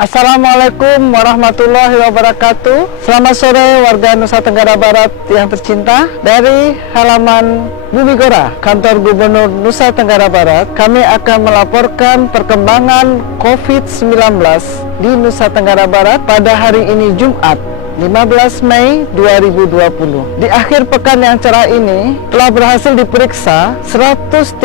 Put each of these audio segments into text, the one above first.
Assalamualaikum warahmatullahi wabarakatuh. Selamat sore warga Nusa Tenggara Barat yang tercinta. Dari halaman Bumi Gora, kantor Gubernur Nusa Tenggara Barat, kami akan melaporkan perkembangan COVID-19 di Nusa Tenggara Barat pada hari ini Jumat 15 Mei 2020. Di akhir pekan yang cerah ini telah berhasil diperiksa 113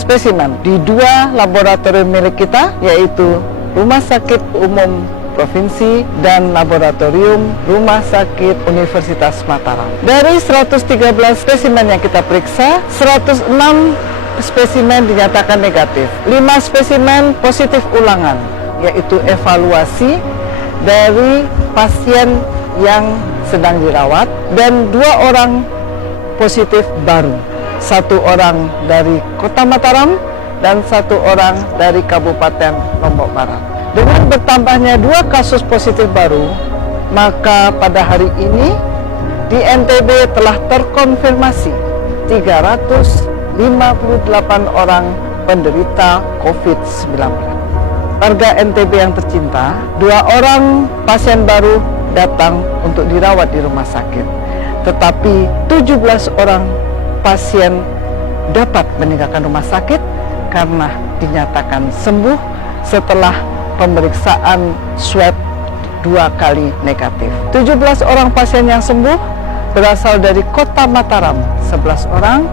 spesimen di 2 laboratorium milik kita, yaitu Rumah Sakit Umum Provinsi dan Laboratorium Rumah Sakit Universitas Mataram. Dari 113 spesimen yang kita periksa, 106 spesimen dinyatakan negatif. 5 spesimen positif ulangan, yaitu evaluasi dari pasien yang sedang dirawat, dan 2 orang positif baru. 1 orang dari Kota Mataram dan 1 orang dari Kabupaten Lombok Barat. Dengan bertambahnya 2 kasus positif baru, maka pada hari ini di NTB telah terkonfirmasi 358 orang penderita COVID-19. Warga NTB yang tercinta, 2 orang pasien baru datang untuk dirawat di rumah sakit, tetapi 17 orang pasien dapat meninggalkan rumah sakit karena dinyatakan sembuh setelah pemeriksaan swab 2 kali negatif. 17 orang pasien yang sembuh berasal dari Kota Mataram 11 orang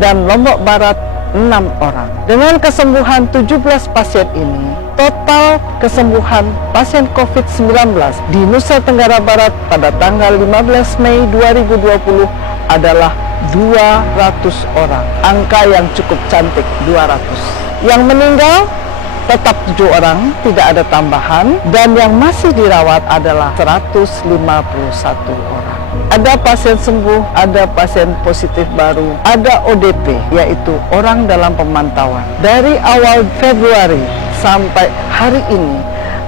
dan Lombok Barat 6 orang. Dengan kesembuhan 17 pasien ini, total kesembuhan pasien COVID-19 di Nusa Tenggara Barat pada tanggal 15 Mei 2020 adalah 200 orang. Angka yang cukup cantik, 200. Yang meninggal tetap 7 orang, tidak ada tambahan, dan yang masih dirawat adalah 151 orang. Ada pasien sembuh, ada pasien positif baru, ada ODP, yaitu orang dalam pemantauan. Dari awal Februari sampai hari ini,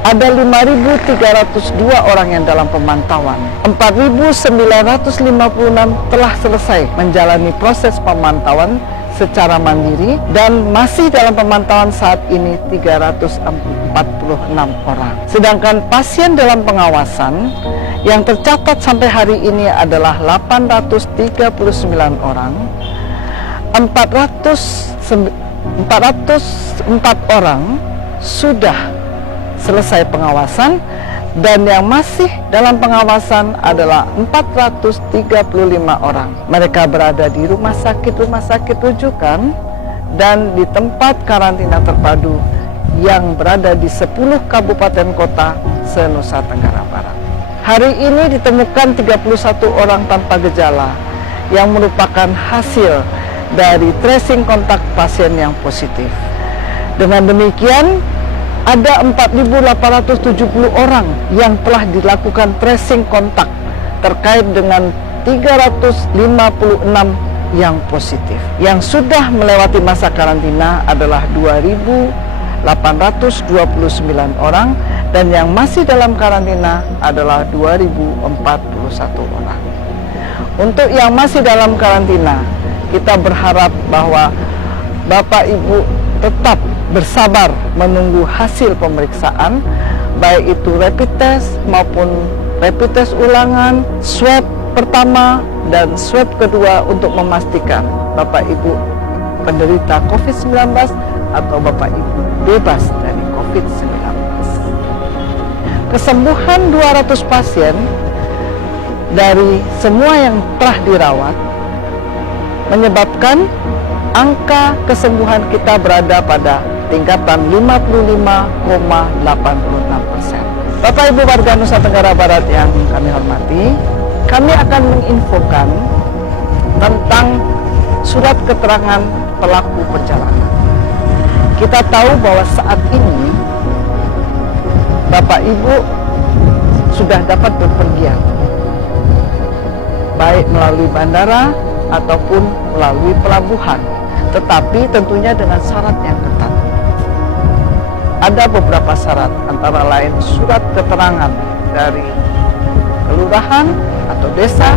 ada 5.302 orang yang dalam pemantauan. 4.956 telah selesai menjalani proses pemantauan secara mandiri, dan masih dalam pemantauan saat ini 346 orang. Sedangkan pasien dalam pengawasan yang tercatat sampai hari ini adalah 839 orang. 404 orang sudah selesai pengawasan, dan yang masih dalam pengawasan adalah 435 orang. Mereka berada di rumah sakit rujukan dan di tempat karantina terpadu yang berada di 10 kabupaten kota se-Nusa Tenggara Barat. Hari ini ditemukan 31 orang tanpa gejala yang merupakan hasil dari tracing kontak pasien yang positif. Dengan demikian, ada 4.870 orang yang telah dilakukan tracing kontak terkait dengan 356 yang positif. Yang sudah melewati masa karantina adalah 2.829 orang, dan yang masih dalam karantina adalah 2.041 orang. Untuk yang masih dalam karantina, kita berharap bahwa Bapak Ibu tetap bersabar menunggu hasil pemeriksaan, baik itu rapid test maupun rapid test ulangan, swab pertama dan swab kedua, untuk memastikan Bapak Ibu penderita COVID-19 atau Bapak Ibu bebas dari COVID-19. Kesembuhan 200 pasien dari semua yang telah dirawat menyebabkan angka kesembuhan kita berada pada tingkatan 55,86%. Bapak Ibu warga Nusa Tenggara Barat yang kami hormati, kami akan menginfokan tentang surat keterangan pelaku perjalanan. Kita tahu bahwa saat ini Bapak Ibu sudah dapat berpergian, baik melalui bandara ataupun melalui pelabuhan, tetapi tentunya dengan syarat yang ketat. Ada beberapa syarat, antara lain surat keterangan dari kelurahan atau desa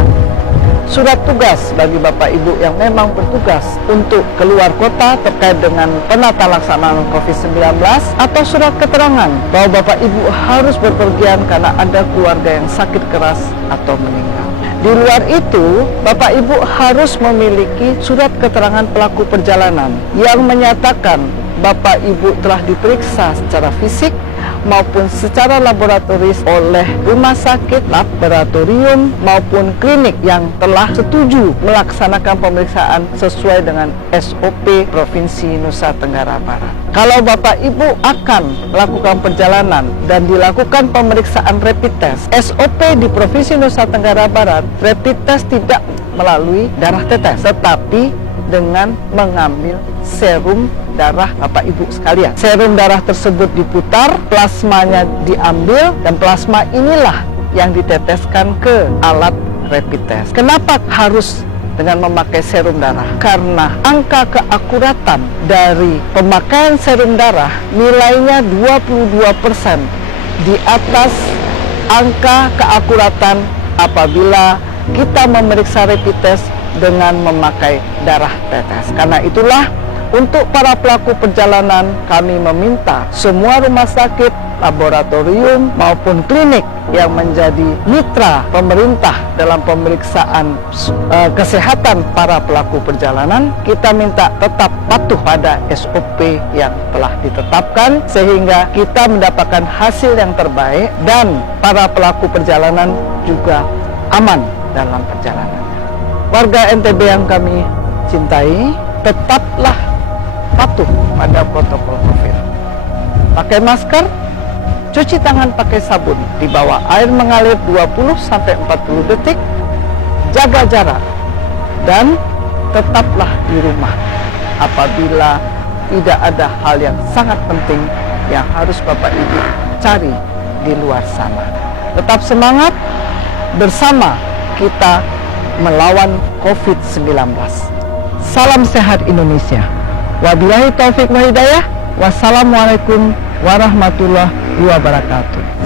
surat tugas bagi Bapak Ibu yang memang bertugas untuk keluar kota terkait dengan penata laksanaan COVID-19, atau surat keterangan bahwa Bapak Ibu harus berpergian karena ada keluarga yang sakit keras atau meninggal. Di luar itu, Bapak Ibu harus memiliki surat keterangan pelaku perjalanan yang menyatakan Bapak Ibu telah diperiksa secara fisik maupun secara laboratoris oleh rumah sakit, laboratorium maupun klinik yang telah setuju melaksanakan pemeriksaan sesuai dengan SOP Provinsi Nusa Tenggara Barat. Kalau Bapak Ibu akan melakukan perjalanan dan dilakukan pemeriksaan rapid test, SOP di Provinsi Nusa Tenggara Barat, rapid test tidak melalui darah tetes, tetapi dengan mengambil serum darah Bapak Ibu sekalian. Serum darah tersebut diputar, plasmanya diambil, dan plasma inilah yang diteteskan ke alat rapid test. Kenapa harus dengan memakai serum darah? Karena angka keakuratan dari pemakaian serum darah nilainya 22% di atas angka keakuratan apabila kita memeriksa rapid test dengan memakai darah tetes. Karena itulah, untuk para pelaku perjalanan, kami meminta semua rumah sakit, laboratorium maupun klinik yang menjadi mitra pemerintah dalam pemeriksaan kesehatan para pelaku perjalanan, kita minta tetap patuh pada SOP yang telah ditetapkan sehingga kita mendapatkan hasil yang terbaik dan para pelaku perjalanan juga aman dalam perjalanan. Warga NTB yang kami cintai, tetaplah patuh pada protokol COVID. Pakai masker, cuci tangan pakai sabun di bawah air mengalir 20-40 detik, jaga jarak, dan tetaplah di rumah apabila tidak ada hal yang sangat penting yang harus Bapak Ibu cari di luar sana. Tetap semangat, bersama kita melawan COVID-19. Salam sehat Indonesia. Wabillahi taufik wa hidayah. Wassalamualaikum warahmatullahi wabarakatuh.